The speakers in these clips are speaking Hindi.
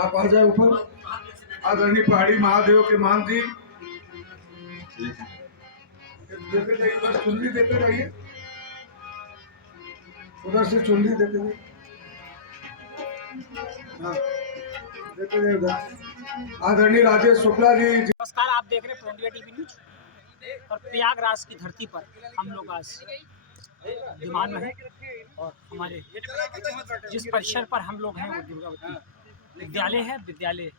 आप आ जाए ऊपर। आदरणीय पहाड़ी महादेव के मान जी, देते जाइए, बस चुनरी देते रहिए, उधर से चुनरी देते जाइए। हाँ, देते जाइए उधर। आदरणीय राजेश शुक्ला जी। नमस्कार, आप देख रहे हैं प्रो इंडिया टीवी न्यूज। और प्रयागराज की धरती पर हम लोग आज विमान में हैं और हमारे जिस परिसर पर हम लोग हैं वो दुर्गावती विद्यालय है। विद्यालय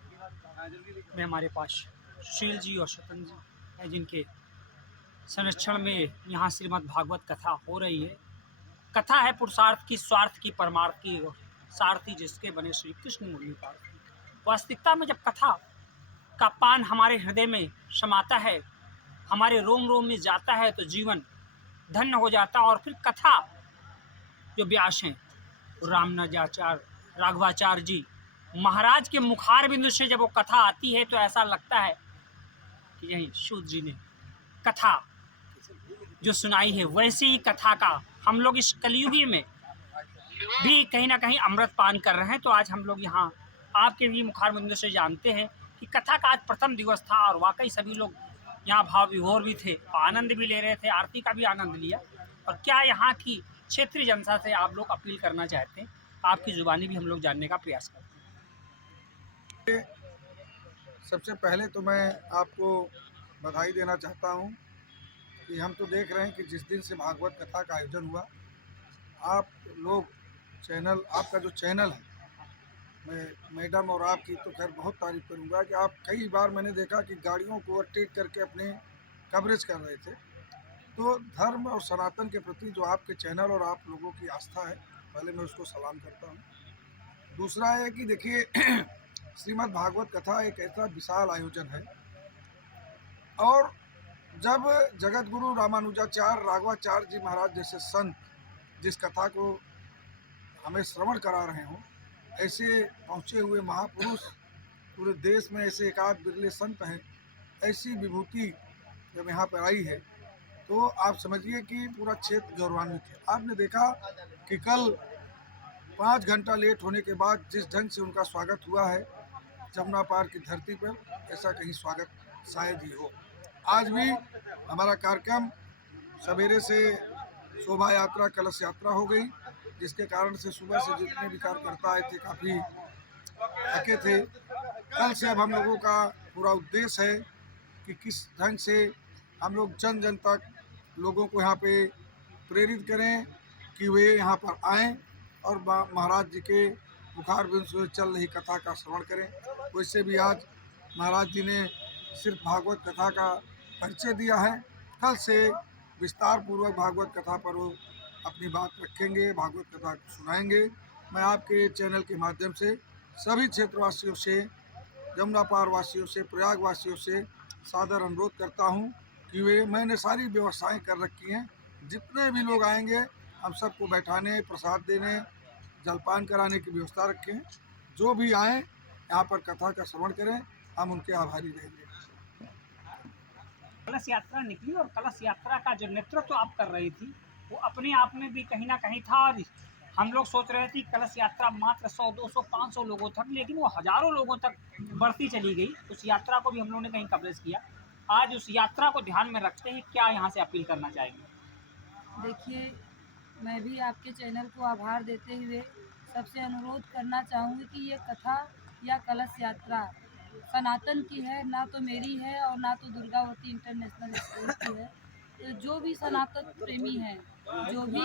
में हमारे पास सुशील जी और शतन जी हैं, जिनके संरक्षण में यहाँ श्रीमद् भागवत कथा हो रही है। कथा है पुरुषार्थ की, स्वार्थ की, परमार्थ की, और सारथी जिसके बने श्री कृष्ण मुरली पार्थ की। वास्तविकता में जब कथा का पान हमारे हृदय में समाता है, हमारे रोम रोम में जाता है, तो जीवन धन्य हो जाता है। और फिर कथा जो व्यास हैं, रामानुजाचार्य राघवाचार्य जी महाराज के मुखार बिंदु से जब वो कथा आती है तो ऐसा लगता है कि यही सूत जी ने कथा जो सुनाई है, वैसे ही कथा का हम लोग इस कलयुगी में भी कहीं ना कहीं अमृत पान कर रहे हैं। तो आज हम लोग यहाँ आपके भी मुखार बिंदु से जानते हैं कि कथा का आज प्रथम दिवस था और वाकई सभी लोग यहाँ भाव विभोर भी थे, आनंद भी ले रहे थे, आरती का भी आनंद लिया। और क्या यहाँ की क्षेत्रीय जनता से आप लोग अपील करना चाहते हैं, आपकी जुबानी भी हम लोग जानने का प्रयास करते हैं। सबसे पहले तो मैं आपको बधाई देना चाहता हूँ कि हम तो देख रहे हैं कि जिस दिन से भागवत कथा का आयोजन हुआ, आप लोग चैनल, आपका जो चैनल है, मैं मैडम और आपकी तो खैर बहुत तारीफ करूँगा कि आप कई बार मैंने देखा कि गाड़ियों को ओवरटेक करके अपने कवरेज कर रहे थे। तो धर्म और सनातन के प्रति जो आपके चैनल और आप लोगों की आस्था है, पहले मैं उसको सलाम करता हूँ। दूसरा है कि देखिए श्रीमद् भागवत कथा एक ऐसा विशाल आयोजन है, और जब जगत गुरु रामानुजाचार्य राघवाचार्य जी महाराज जैसे संत जिस कथा को हमें श्रवण करा रहे हों, ऐसे पहुँचे हुए महापुरुष पूरे देश में ऐसे एकाध बिरले संत हैं, ऐसी विभूति जब यहाँ पर आई है तो आप समझिए कि पूरा क्षेत्र गौरवान्वित है। आपने देखा कि कल 5 घंटा लेट होने के बाद जिस ढंग से उनका स्वागत हुआ है जमुना पार की धरती पर, ऐसा कहीं स्वागत शायद ही हो। आज भी हमारा कार्यक्रम सवेरे से शोभा यात्रा, कलश यात्रा हो गई, जिसके कारण से सुबह से जितने भी कार्यकर्ता आए थे काफ़ी थके थे। कल से अब हम लोगों का पूरा उद्देश्य है कि किस ढंग से हम लोग जन जन तक लोगों को यहाँ पे प्रेरित करें कि वे यहाँ पर आएँ और महाराज जी के मुखार बिंदु से चल रही कथा का श्रवण करें। वैसे भी आज महाराज जी ने सिर्फ भागवत कथा का परिचय दिया है, कल से विस्तार पूर्वक भागवत कथा पर वो अपनी बात रखेंगे, भागवत कथा सुनाएंगे। मैं आपके चैनल के माध्यम से सभी क्षेत्रवासियों से, जमुना पार वासियों से, प्रयाग वासियों से सादर अनुरोध करता हूँ कि वे, मैंने सारी व्यवस्थाएं कर रखी हैं, जितने भी लोग आएंगे हम सबको बैठाने, प्रसाद देने, जलपान कराने की व्यवस्था रखें। जो भी आएँ यहाँ पर कथा का श्रवण करें, हम उनके आभारी रहेंगे। कलश यात्रा निकली और कलश यात्रा का जो नेतृत्व आप कर रही थी वो अपने आप में भी कहीं ना कहीं था। और हम लोग सोच रहे थे कलश यात्रा मात्र 100, 200, 500 लोगों तक, लेकिन वो हजारों लोगों तक बढ़ती चली गई। उस यात्रा को भी हम लोगों ने कहीं कवरेज किया। आज उस यात्रा को ध्यान में रखते हैं, क्या यहाँ से अपील करना चाहेंगे? देखिए, मैं भी आपके चैनल को आभार देते हुए सबसे अनुरोध करना चाहूँगी कि ये कथा या कलश यात्रा सनातन की है, ना तो मेरी है और ना तो दुर्गावती इंटरनेशनल स्कूल की है। तो जो भी सनातन प्रेमी हैं, जो भी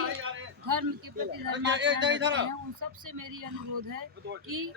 धर्म के प्रति धर्माचरण रखते हैं, उन सब से मेरी अनुरोध है कि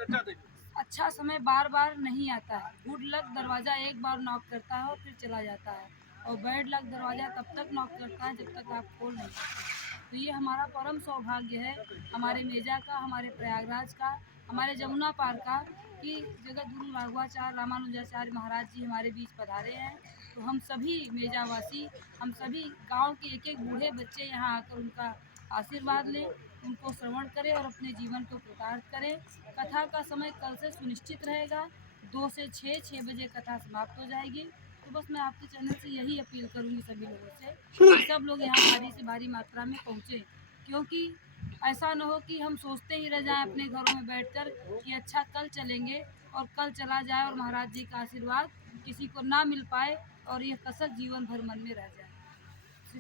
अच्छा समय बार बार नहीं आता है। गुड लक दरवाज़ा एक बार नॉक करता है और फिर चला जाता है, और बैड लक दरवाज़ा तब तक नॉक करता है जब तक आप खोल नहीं सकते। तो ये हमारा परम सौभाग्य है, हमारे मेजा का, हमारे प्रयागराज का, हमारे जमुना पार का, कि जगत गुरु राघवाचार्य रामानुजाचार्य महाराज जी हमारे बीच पधारे हैं। तो हम सभी मेजावासी, हम सभी गांव के एक एक बूढ़े बच्चे यहाँ आकर उनका आशीर्वाद लें, उनको श्रवण करें और अपने जीवन को कृतार्थ करें। कथा का समय कल से सुनिश्चित रहेगा, 2 से 6 बजे कथा समाप्त हो जाएगी। तो बस मैं आपके चैनल से यही अपील करूँगी सभी लोगों से कि सब लोग यहाँ भारी से भारी मात्रा में पहुँचें, क्योंकि ऐसा न हो कि हम सोचते ही रह जाएं अपने घरों में बैठकर कि अच्छा कल चलेंगे, और कल चला जाए और महाराज जी का आशीर्वाद किसी को ना मिल पाए और यह कसक जीवन भर मन में रह जाए।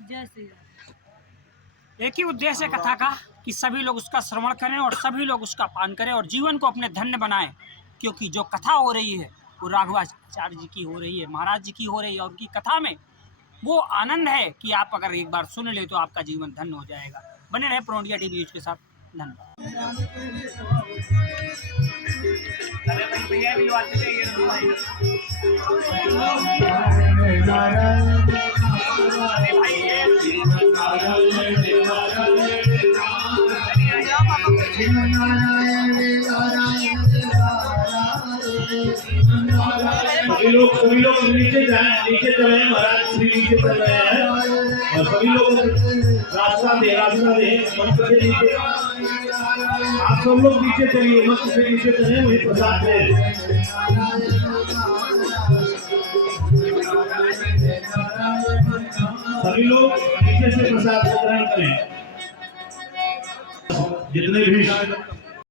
जय श्री राम। एक ही उद्देश्य है कथा का कि सभी लोग उसका श्रवण करें और सभी लोग उसका पान करें और जीवन को अपने धन्य बनाएं, क्योंकि जो कथा हो रही है वो राघवाचार्य जी की हो रही है, महाराज जी की हो रही है, और उनकी कथा में वो आनंद है कि आप अगर एक बार सुन ले तो आपका जीवन धन्य हो जाएगा। बने रहे प्रो इंडिया टीवी न्यूज के साथ। सभी लोग नीचे जाए, नीचे चले हैं महाराज श्री नीचे चल रहे हैं और सभी लोग रास्ता दे मंच से नीचे। आप सब लोग नीचे चलिए, मंच से नीचे चले, वही प्रसाद है। सभी लोग नीचे से प्रसाद ग्रहण करें। जितने भी